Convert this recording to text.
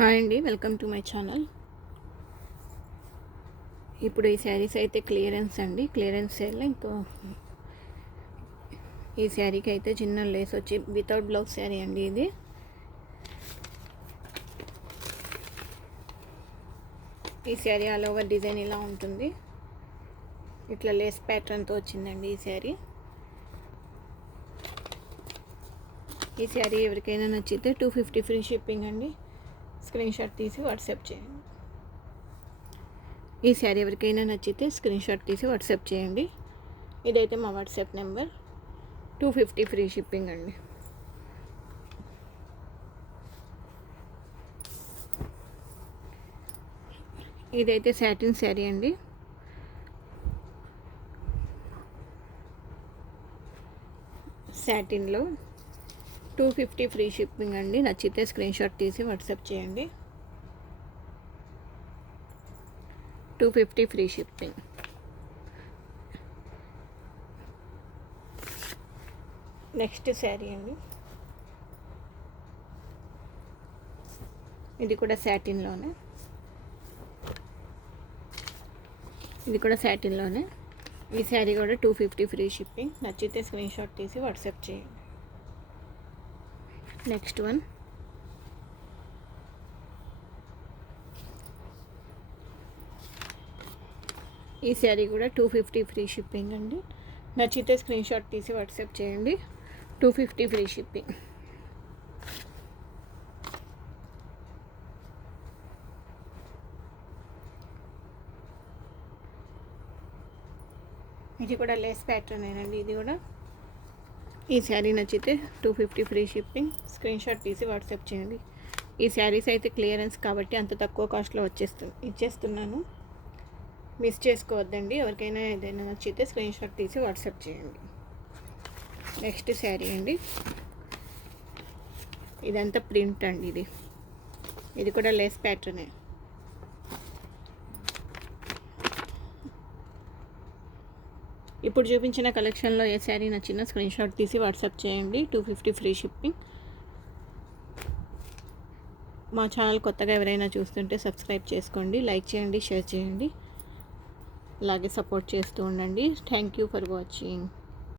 Hi అండి, welcome to my channel. ఇప్పుడు ఈ శారీస్ అయితే క్లియరెన్స్ అండి, క్లియరెన్స్ సేల్. ఇంకో ఈ శారీకి అయితే చిన్న లేస్ వచ్చి వితౌట్ బ్లౌజ్ శారీ అండి. ఇది ఈ శారీ ఆల్ ఓవర్ డిజైన్ ఇలా ఉంటుంది. ఇట్లా లేస్ ప్యాటర్న్తో వచ్చిందండి ఈ శారీ. ఈ శారీ ఎవరికైనా నచ్చితే 250 ఫ్రీ షిప్పింగ్ అండి. స్క్రీన్ షాట్ తీసి వాట్సాప్ చేయండి. ఈ శారీ ఎవరికైనా నచ్చితే స్క్రీన్ షాట్ తీసి వాట్సాప్ చేయండి. ఇదైతే మా వాట్సాప్ నెంబర్. 250 ఫ్రీ షిప్పింగ్ అండి. ఇదైతే సాటిన్ శారీ అండి. సాటిన్లో 250 ఫ్రీ షిప్పింగ్ అండి. నచ్చితే స్క్రీన్ షాట్ తీసి వాట్సాప్ చేయండి. 250 ఫ్రీ షిప్పింగ్. నెక్స్ట్ శారీ అండి. ఇది కూడా సాటిన్లోనే. ఈ శారీ కూడా 250 ఫ్రీ షిప్పింగ్. నచ్చితే స్క్రీన్ షాట్ తీసి వాట్సాప్ చేయండి. Next one. ఈ శారీ కూడా 250 ఫ్రీ షిప్పింగ్ అండి. నచ్చితే స్క్రీన్ షాట్ తీసి వాట్సాప్ చేయండి. 250 ఫ్రీ షిప్పింగ్. ఇది కూడా లేస్ ప్యాటర్న్ ఏనండి. ఇది కూడా ఈ శారీ నచ్చితే 250 ఫ్రీ షిప్పింగ్. స్క్రీన్ షాట్ తీసి వాట్సాప్ చేయండి. ఈ శారీస్ అయితే క్లియరెన్స్ కాబట్టి అంత తక్కువ కాస్ట్లో ఇచ్చేస్తున్నాను. మిస్ చేసుకోవద్దండి. ఎవరికైనా ఏదైనా నచ్చితే స్క్రీన్ షాట్ తీసి వాట్సాప్ చేయండి. నెక్స్ట్ శారీ అండి. ఇదంతా ప్రింట్ అండి. ఇది కూడా లేస్ ప్యాటర్నే. ఇప్పుడు చూపించిన కలెక్షన్లో ఏ శారీ నచ్చినా స్క్రీన్ షాట్ తీసి వాట్సాప్ చేయండి. 250 ఫ్రీ షిప్పింగ్. మా ఛానల్ కొత్తగా ఎవరైనా చూస్తుంటే సబ్స్క్రైబ్ చేసుకోండి, లైక్ చేయండి, షేర్ చేయండి. అలాగే సపోర్ట్ చేస్తూ ఉండండి. Thank you for watching.